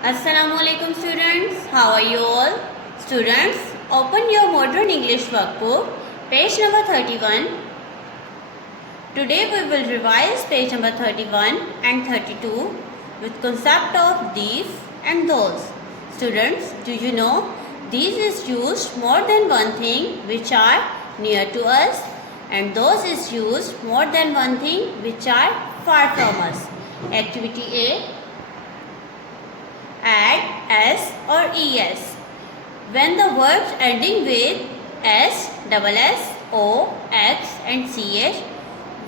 Assalamualaikum students, how are you all? Students, open your modern English workbook, page number 31. Today we will revise page number 31 and 32 with concept of these and those. Students, do you know these is used more than one thing which are near to us, and those is used more than one thing which are far from us. Activity A. Add s or es. When the verbs ending with s, double s, o, x and ch,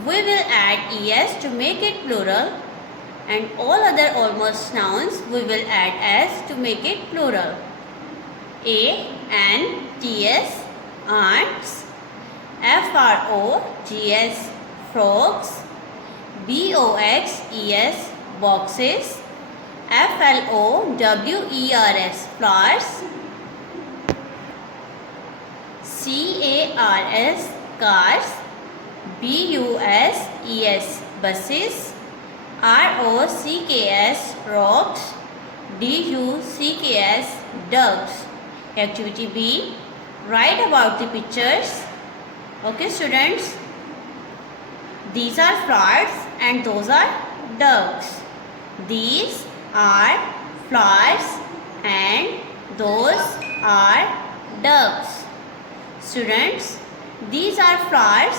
we will add es to make it plural, and all other almost nouns we will add s to make it plural. A N T S, ants. FROGS, frogs. BOXES, boxes. FLOWERS, flowers. CARS, cars. BUSES, buses. ROCKS, rocks. DUCKS, ducks. Activity B. Write about the pictures. Okay students, these are flowers and those are ducks. These are flowers and those are ducks. Students, these are flowers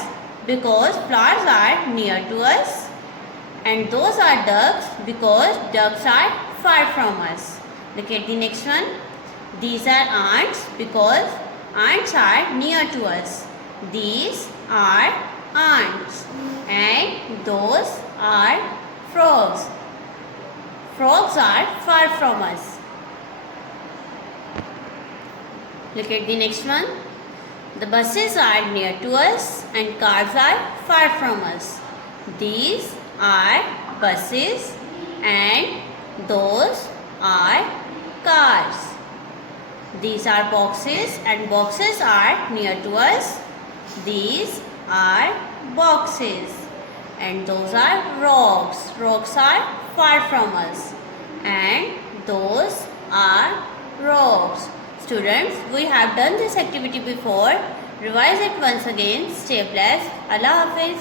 because flowers are near to us, and those are ducks because ducks are far from us. Look at the next one. These are ants because ants are near to us. These are ants, and those are frogs. Frogs are far from us. Look at the next one. The buses are near to us and cars are far from us. These are buses and those are cars. These are boxes and boxes are near to us. These are boxes, and those are rocks. Rocks are far from us, and those are rocks. Students, we have done this activity before. Revise it once again. Stay blessed. Allah Hafiz.